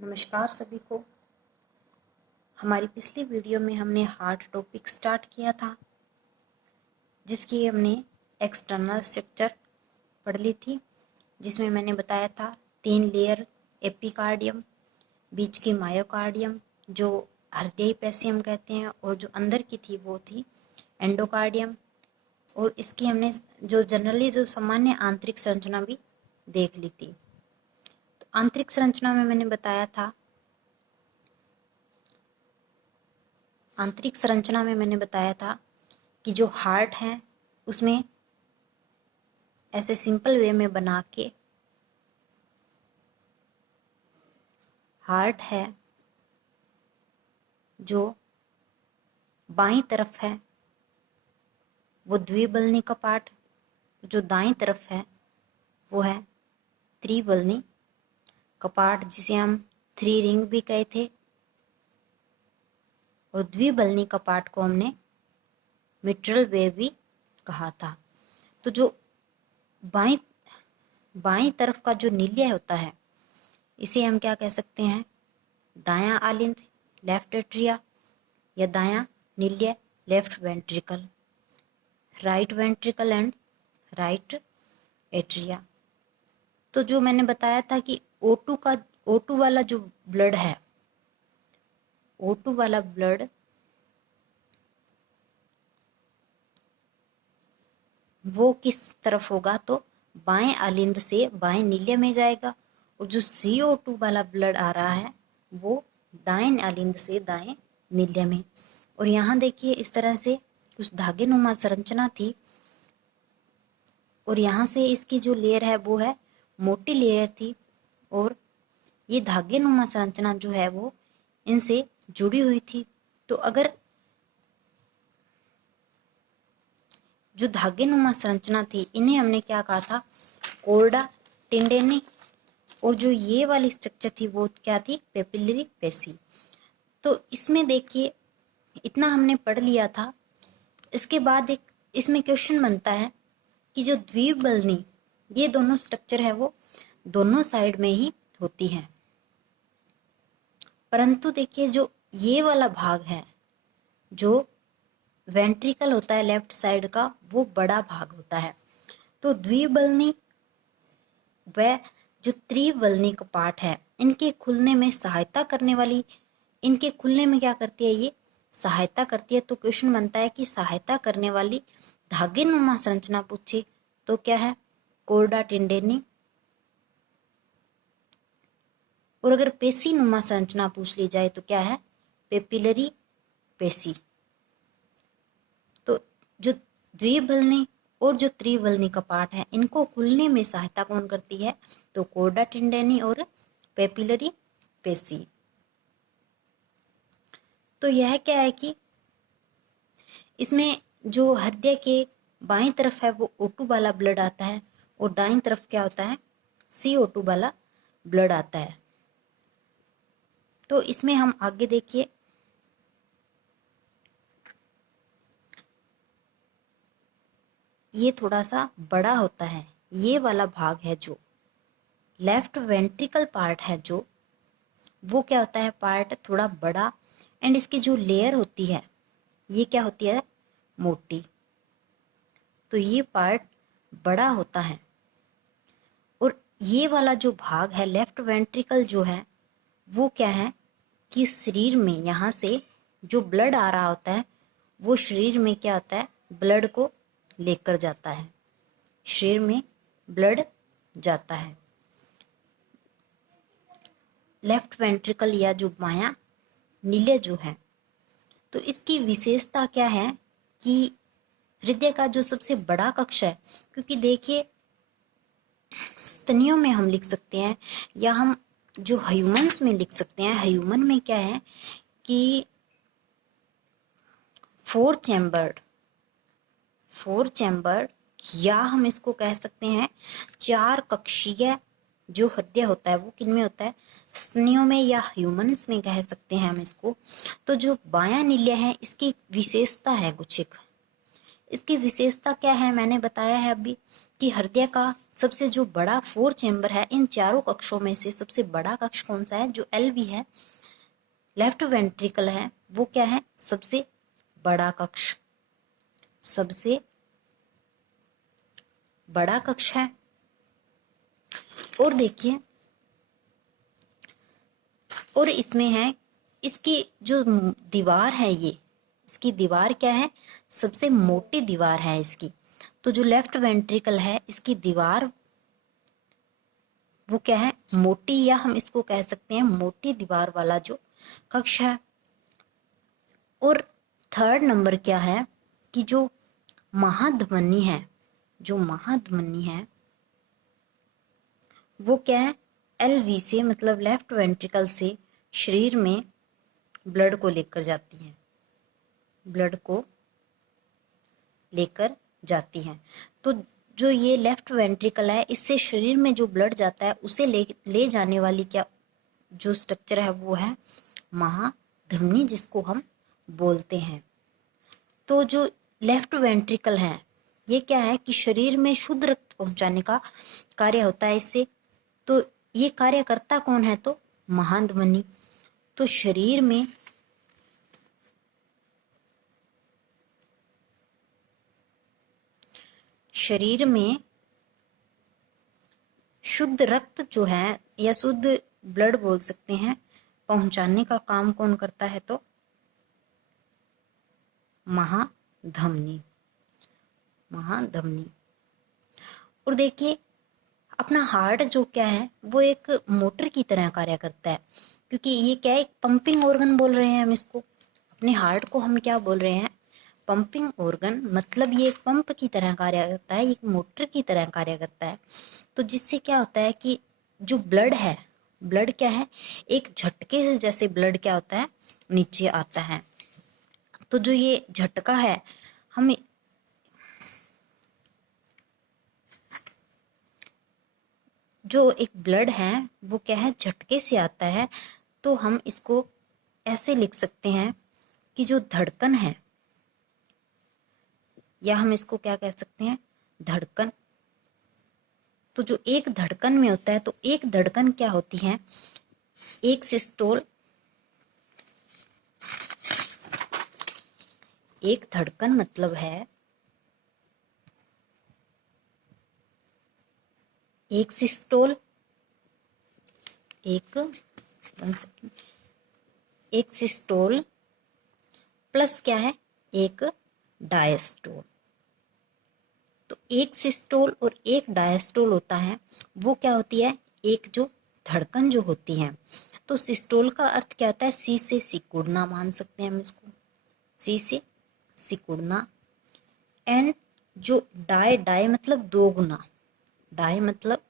नमस्कार सभी को। हमारी पिछली वीडियो में हमने हार्ट टॉपिक स्टार्ट किया था, जिसकी हमने एक्सटर्नल स्ट्रक्चर पढ़ ली थी, जिसमें मैंने बताया था 3 लेयर एपिकार्डियम, बीच की मायोकार्डियम जो हृदय पेशियम कहते हैं, और जो अंदर की थी वो थी एंडोकार्डियम। और इसकी हमने जो जनरली जो सामान्य आंतरिक संरचना भी देख ली थी। तो आंतरिक संरचना में मैंने बताया था कि जो हार्ट है उसमें ऐसे सिंपल वे में बना के हार्ट है जो बाईं तरफ है वो द्विबल्नी कपाट, जो दाईं तरफ है वो है त्रिबल्नी कपाट, जिसे हम 3 रिंग भी कहे थे। और द्विबल्नी कपाट को हमने मिट्रल वेव भी कहा था। तो जो बाईं तरफ का जो नील्य होता है इसे हम क्या कह सकते हैं, दायां आलिंद लेफ्ट एट्रिया, या दायां नील्य left ventricle, right ventricle and right atria. तो जो मैंने बताया था कि O2 वाला जो ब्लड है, O2 वाला ब्लड वो किस तरफ होगा, तो बाएं आलिंद से बाएं नील्य में जाएगा। और जो CO2 वाला ब्लड आ रहा है वो दाएं आलिंद से दाएं नील्य में। और यहाँ देखिए इस तरह से कुछ धागे नुमा संरचना थी, और यहाँ से इसकी जो लेयर है वो है मोटी लेयर थी, और ये धागे नुमा संरचना जो है वो इनसे जुड़ी हुई थी। तो अगर जो धागे नुमा संरचना थी इन्हें हमने क्या कहा था, कोर्डा टेंडेनी। और जो ये वाली स्ट्रक्चर थी वो क्या थी, पेपिलरी पेशी। तो इसमें देखिए इतना हमने पढ़ लिया था। इसके बाद एक इसमें क्वेश्चन बनता है कि जो द्विबल्नी ये दोनों स्ट्रक्चर है वो दोनों साइड में ही होती है, परंतु देखिए जो ये वाला भाग है जो वेंट्रिकल होता है लेफ्ट साइड का वो बड़ा भाग होता है। तो द्विबल्नी व जो त्रिबल्नी कपाट है इनके खुलने में सहायता करने वाली, इनके खुलने में क्या करती है, ये सहायता करती है। तो क्वेश्चन बनता है कि सहायता करने वाली धागे नुमा संरचना पूछे तो क्या है, कोर्डा टेंडेनी। और अगर पेशी नुमा संरचना पूछ ली जाए तो क्या है, पेपिलरी पेशी। तो जो द्विबल्नी और जो त्रिबल्नी कपाट है इनको खुलने में सहायता कौन करती है, तो कोर्डा टेंडेनी और पेपिलरी पेशी। तो यह क्या है कि इसमें जो हृदय के बाईं तरफ है वो O2 वाला ब्लड आता है, और दाईं तरफ क्या होता है, CO2 वाला ब्लड आता है। तो इसमें हम आगे देखिए, ये थोड़ा सा बड़ा होता है, ये वाला भाग है जो लेफ्ट वेंट्रिकल पार्ट है जो वो क्या होता है, पार्ट थोड़ा बड़ा, एंड इसकी जो लेयर होती है ये क्या होती है, मोटी। तो ये पार्ट बड़ा होता है। और ये वाला जो भाग है लेफ्ट वेंट्रिकल जो है वो क्या है कि शरीर में यहाँ से जो ब्लड आ रहा होता है वो शरीर में क्या होता है, ब्लड को लेकर जाता है, शरीर में ब्लड जाता है। लेफ्ट वेंट्रिकल या जो माया नीले जो है, तो इसकी विशेषता क्या है कि हृदय का जो सबसे बड़ा कक्ष है, क्योंकि देखिए स्तनियों में हम लिख सकते हैं या हम जो ह्यूमंस में लिख सकते हैं, ह्यूमन में क्या है कि 4 चैम्बर्ड, या हम इसको कह सकते हैं 4 कक्षीय जो हृदय होता है वो किन में होता है, स्तनियों में या ह्यूमंस में कह सकते हैं हम इसको। तो जो बायां नील्य है इसकी विशेषता है कुछ एक, इसकी विशेषता क्या है, मैंने बताया है अभी कि हृदय का सबसे जो बड़ा 4 चेंबर है, इन चारों कक्षों में से सबसे बड़ा कक्ष कौन सा है, जो एलवी है, लेफ्ट वेंट्रिकल है, वो क्या है, सबसे बड़ा कक्ष, सबसे बड़ा कक्ष है। और देखिए, और इसमें है, इसकी जो दीवार है, ये इसकी दीवार क्या है, सबसे मोटी दीवार है इसकी। तो जो लेफ्ट वेंट्रिकल है, इसकी दीवार वो क्या है, मोटी, या हम इसको कह सकते हैं मोटी दीवार वाला जो कक्ष है। और थर्ड नंबर क्या है कि जो महाध्वनि है, जो महाध्वनि है वो क्या है, एलवी से, मतलब लेफ्ट वेंट्रिकल से शरीर में ब्लड को लेकर जाती है, ब्लड को लेकर जाती है। तो जो ये लेफ्ट वेंट्रिकल है, इससे शरीर में जो ब्लड जाता है उसे ले जाने वाली क्या जो स्ट्रक्चर है वो है महाधमनी, जिसको हम बोलते हैं। तो जो लेफ्ट वेंट्रिकल है, ये क्या है कि शरीर में शुद्ध रक्त पहुंचाने का कार्य होता है इससे। तो ये कार्य करता कौन है, तो महाधमनी। तो शरीर में शुद्ध रक्त जो है, या शुद्ध ब्लड बोल सकते हैं, पहुंचाने का काम कौन करता है, तो महाधमनी, महाधमनी। और देखिए, अपना हार्ट जो क्या है, वो एक मोटर की तरह कार्य करता है, क्योंकि ये क्या है, एक पंपिंग ऑर्गन बोल रहे हैं हम इसको। अपने हार्ट को हम क्या बोल रहे हैं, पंपिंग ऑर्गन। मतलब ये एक पंप की तरह कार्य करता है, एक मोटर की तरह कार्य करता है। तो जिससे क्या होता है कि जो ब्लड है, ब्लड क्या है, एक झटके से जैसे ब्लड क्या होता है, नीचे आता है। तो जो ये झटका है, हम जो एक ब्लड है वो क्या है, झटके से आता है। तो हम इसको ऐसे लिख सकते हैं कि जो धड़कन है, या हम इसको क्या कह सकते हैं, धड़कन। तो जो एक धड़कन में होता है, तो एक धड़कन क्या होती है, एक सिस्टोल, एक धड़कन मतलब है एक सिस्टोल, एक सिस्टोल प्लस क्या है, एक डायस्टोल। तो एक सिस्टोल और एक डायस्टोल होता है, वो क्या होती है, एक जो धड़कन जो होती है। तो सिस्टोल का अर्थ क्या होता है, सी से सिकुड़ना, मान सकते हैं हम इसको, सी से सिकुड़ना। एंड जो डाय मतलब दो गुना, डाय मतलब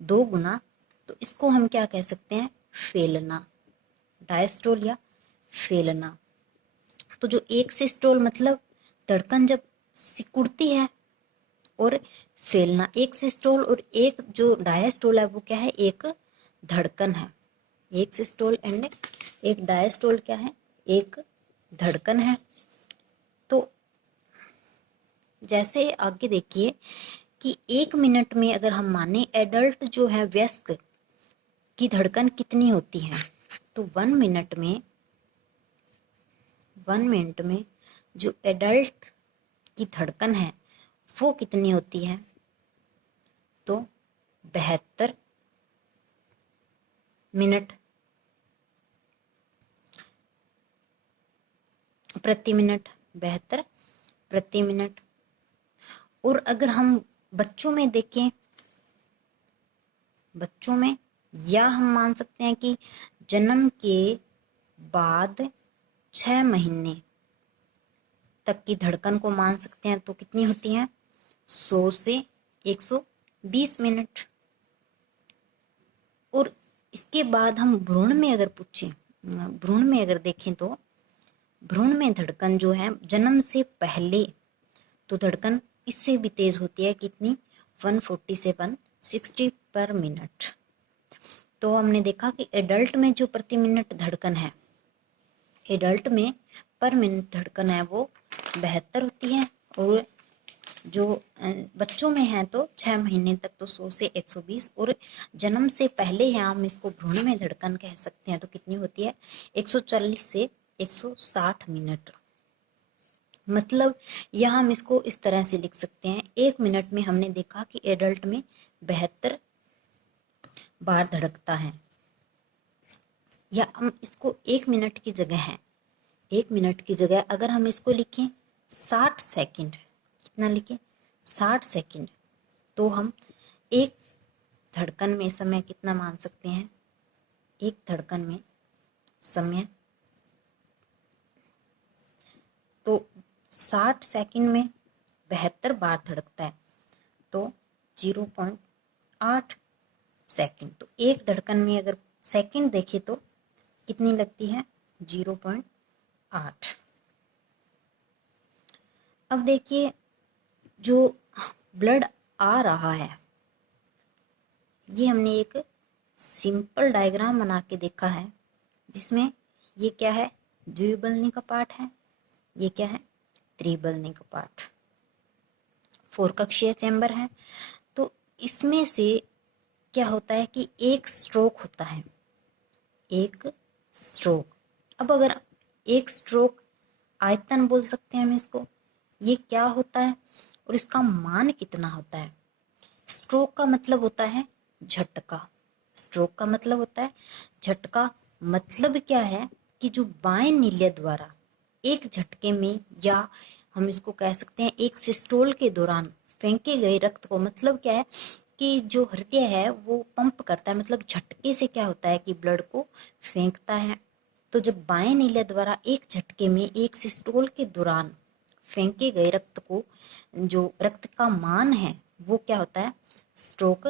दो गुना, तो इसको हम क्या कह सकते हैं, फैलना, डायस्टोल या फैलना। तो जो एक सिस्टोल मतलब धड़कन जब सिकुड़ती है, और फैलना, एक सिस्टोल और एक जो डायस्टोल है वो क्या है, एक धड़कन है। एक सिस्टोल एंड एक डायस्टोल क्या है, एक धड़कन है। तो जैसे आगे देखिए कि 1 मिनट में अगर हम माने एडल्ट जो है, वयस्क की धड़कन कितनी होती है, तो 1 मिनट में जो एडल्ट की धड़कन है वो कितनी होती है, तो 72 मिनट प्रति मिनट, 72 प्रति मिनट। और अगर हम बच्चों में देखें, बच्चों में, या हम मान सकते हैं कि जन्म के बाद 6 महीने तक की धड़कन को मान सकते हैं, तो कितनी होती है, 100 से 120 मिनट। और इसके बाद हम भ्रूण में अगर पूछें, भ्रूण में अगर देखें, तो भ्रूण में धड़कन जो है जन्म से पहले, तो धड़कन इससे भी तेज होती है, कितनी, 140 से 160 पर मिनट। तो हमने देखा कि एडल्ट में जो प्रति मिनट धड़कन है, एडल्ट में पर मिनट धड़कन है वो 72 होती है, और जो बच्चों में है तो 6 महीने तक तो 100 से 120, और जन्म से पहले है हम इसको भ्रूण में धड़कन कह सकते हैं, तो कितनी होती है 140 से 160 मिनट। मतलब यह हम इसको इस तरह से लिख सकते हैं, 1 मिनट में हमने देखा कि एडल्ट में 72 बार धड़कता है। या हम इसको 1 मिनट की जगह है, 1 मिनट की जगह अगर हम इसको लिखें 60 सेकंड, कितना लिखें 60 सेकंड, तो हम एक धड़कन में समय कितना मान सकते हैं, एक धड़कन में समय तो 60 सेकंड में 72 बार धड़कता है, तो 0.8 सेकंड। तो एक धड़कन में अगर सेकंड देखें तो कितनी लगती है 0.8। अब देखिए जो ब्लड आ रहा है, ये हमने एक सिंपल डायग्राम बना के देखा है, जिसमें ये क्या है द्विबलनी का पार्ट है, ये क्या है त्रिबलनी का पार्ट, 4 कक्षीय चैम्बर है। तो इसमें से क्या होता है कि एक स्ट्रोक होता है, एक स्ट्रोक। अब अगर एक स्ट्रोक आयतन बोल सकते हैं हम इसको, ये क्या होता है और इसका मान कितना होता है। स्ट्रोक का मतलब होता है झटका, स्ट्रोक का मतलब होता है झटका। मतलब क्या है कि जो बाएं नील्य द्वारा एक झटके में, या हम इसको कह सकते हैं एक सिस्टोल के दौरान फेंके गए रक्त को, मतलब क्या है कि जो हृदय है वो पंप करता है, मतलब झटके से क्या होता है कि ब्लड को फेंकता है। तो जब बाएं नील्य द्वारा एक झटके में एक सिस्टोल के दौरान फेंके गए रक्त को, जो रक्त का मान है वो क्या होता है स्ट्रोक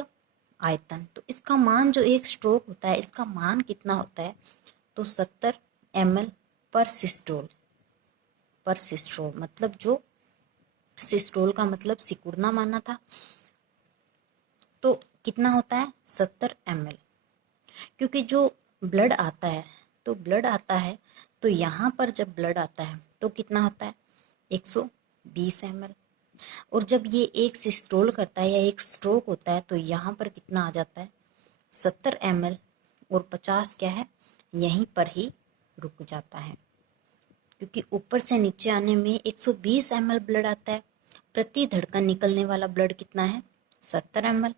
आयतन। तो इसका मान जो एक स्ट्रोक होता है इसका मान कितना होता है, तो 70 ml पर सिस्टोल, पर सिस्टोल। मतलब जो सिस्टोल का मतलब सिकुड़ना माना था, तो कितना होता है 70 ml। क्योंकि जो ब्लड आता है, तो ब्लड आता है तो यहाँ पर जब ब्लड आता है तो कितना होता है 120 ml, और जब ये एक सिस्टोल करता है या एक स्ट्रोक होता है तो यहाँ पर कितना आ जाता है 70 ml, और 50 क्या है यहीं पर ही रुक जाता है। क्योंकि ऊपर से नीचे आने में 120 ml ब्लड आता है, प्रति धड़कन निकलने वाला ब्लड कितना है 70 ml,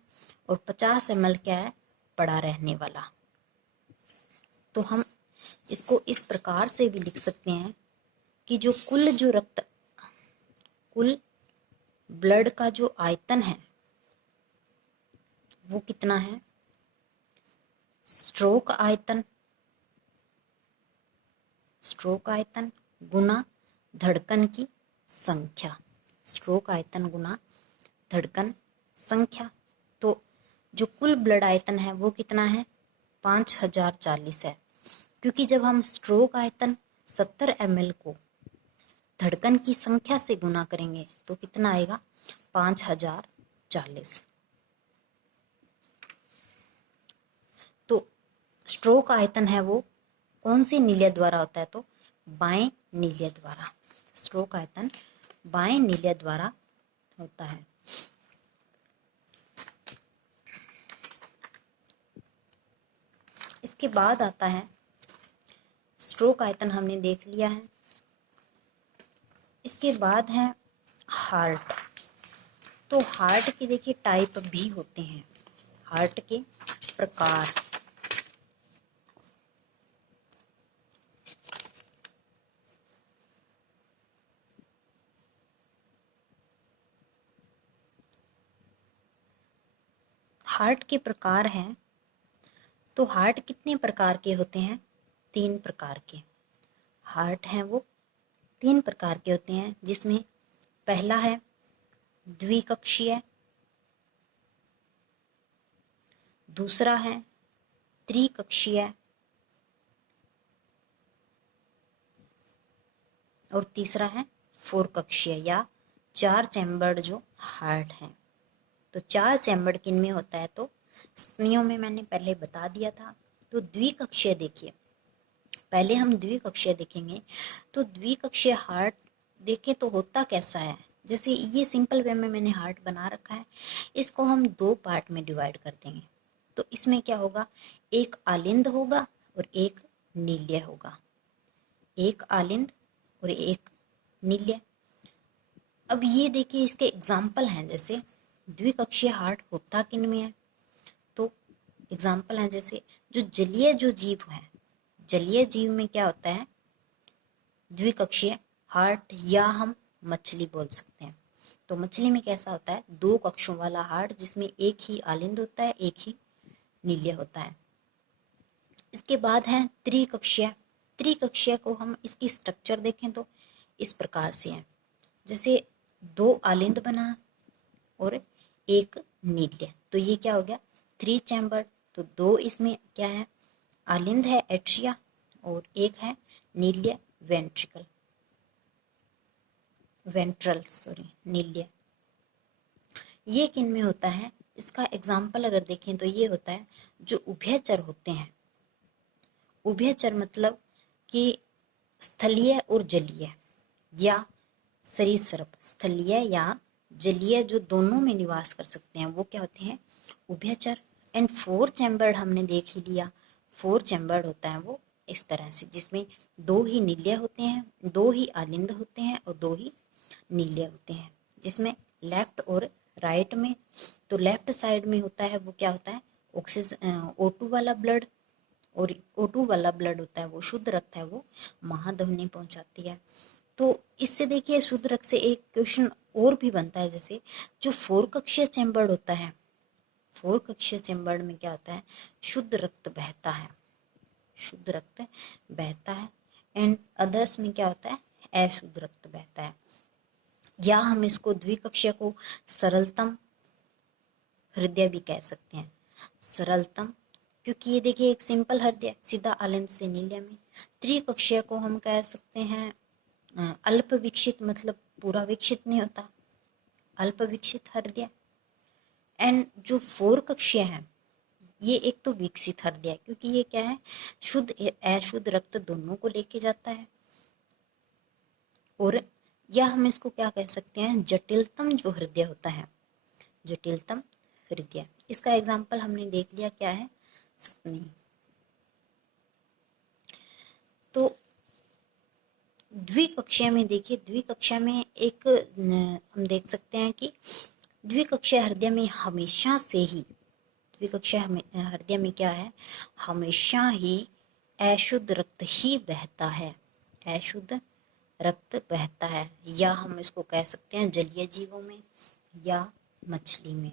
और 50 ml क्या है पड़ा रहने वाला। तो हम इसको इस प्रकार से भी लिख सकते हैं कि जो कुल ब्लड का जो आयतन है वो कितना है स्ट्रोक आयतन, स्ट्रोक आयतन गुना धड़कन की संख्या, स्ट्रोक आयतन गुना धड़कन संख्या। तो जो कुल ब्लड आयतन है वो कितना है 5040 है। क्योंकि जब हम स्ट्रोक आयतन 70 ml को धड़कन की संख्या से गुना करेंगे तो कितना आएगा 5040। तो स्ट्रोक आयतन है वो कौन सी नील्य द्वारा होता है, तो बाएं नील्य द्वारा। स्ट्रोक आयतन बाएं नील्य द्वारा होता है। इसके बाद आता है स्ट्रोक आयतन, हमने देख लिया है। इसके बाद है हार्ट। तो हार्ट के देखिए टाइप भी होते हैं, हार्ट के प्रकार। हार्ट के प्रकार हैं, तो हार्ट कितने प्रकार के होते हैं 3 प्रकार के हार्ट हैं, वो 3 प्रकार के होते हैं। जिसमें पहला है द्विकक्षीय, दूसरा है त्रिकक्षीय, और तीसरा है 4 कक्षीय या 4 चैम्बर्ड जो हार्ट है। तो 4 चैम्बर्ड किन में होता है, तो स्तनियों में मैंने पहले बता दिया था। तो द्विकक्षीय देखिए, पहले हम द्विकक्षीय देखेंगे। तो द्विकक्षीय हार्ट देखें तो होता कैसा है, जैसे ये सिंपल वे में मैंने हार्ट बना रखा है, इसको हम 2 पार्ट में डिवाइड कर देंगे। तो इसमें क्या होगा, एक आलिंद होगा और एक नील्य होगा, एक आलिंद और एक नील्य। अब ये देखिए इसके एग्जाम्पल हैं, जैसे द्विकक्षीय हार्ट होता किन में है, तो एग्जाम्पल हैं जैसे जो जीव है, जलीय जीव में क्या होता है द्विकक्षीय हार्ट, या हम मछली बोल सकते हैं। तो मछली में कैसा होता है 2 कक्षों वाला हार्ट, जिसमें एक ही आलिंद होता है, एक ही नील्य होता है। इसके बाद है त्रिकक्षीय। त्रिकक्षीय को हम इसकी स्ट्रक्चर देखें तो इस प्रकार से है, जैसे 2 आलिंद बना और एक नील्य, तो ये क्या हो गया 3 चैम्बर। तो 2 इसमें क्या है, आलिंद है एट्रिया और एक है नील्य नील्य। ये किन में होता है, इसका एग्जाम्पल अगर देखें तो ये होता है जो उभयचर होते हैं। उभयचर मतलब कि स्थलीय और जलीय या सरीसृप, स्थलीय या जलीय जो दोनों में निवास कर सकते हैं, वो क्या होते हैं उभयचर। एंड 4 चैम्बर्ड हमने देख ही लिया, 4 चैम्बर्ड होता है वो इस तरह से, जिसमें 2 ही नील्य होते हैं, 2 ही आलिंद होते हैं और 2 ही नील्य होते हैं, जिसमें लेफ्ट और राइट में, तो लेफ्ट साइड में होता है वो क्या होता है ऑक्सीजन O2 वाला ब्लड, और O2 वाला ब्लड होता है वो शुद्ध रक्त है, वो महाध्वनि पहुंचाती है। तो इससे देखिए शुद्ध रक्त से एक क्वेश्चन और भी बनता है, जैसे जो 4 कक्षीय चैम्बर्ड होता है, 4 कक्षीय चैम्बर्ड में क्या होता है शुद्ध रक्त बहता है, शुद्ध रक्त बहता है। एंड अदर्स में क्या होता है अशुद्ध रक्त बहता है। या हम इसको द्विकक्षीय को सरलतम हृदय भी कह सकते हैं, सरलतम, क्योंकि ये देखिए एक सिंपल हृदय सीधा आलिंद से नील्य में। त्रिकक्षीय को हम कह सकते हैं अल्प विकसित, मतलब पूरा विकसित नहीं होता, अल्प विकसित हृदय। एंड जो 4 कक्षीय है ये एक तो विकसित हृदय, क्योंकि ये क्या है शुद्ध अशुद्ध रक्त दोनों को लेके जाता है। और या हम इसको क्या कह सकते हैं जटिलतम जो हृदय होता है, जटिलतम हृदय। इसका एग्जाम्पल हमने देख लिया क्या है नहीं। तो द्विकक्षीय में देखिए, द्विकक्षीय में एक हम देख सकते हैं कि द्विकक्षीय हृदय में हमेशा से ही, द्विकक्षीय हृदय में क्या है हमेशा ही अशुद्ध रक्त ही बहता है, अशुद्ध रक्त बहता है। या हम इसको कह सकते हैं जलीय जीवों में या मछली में।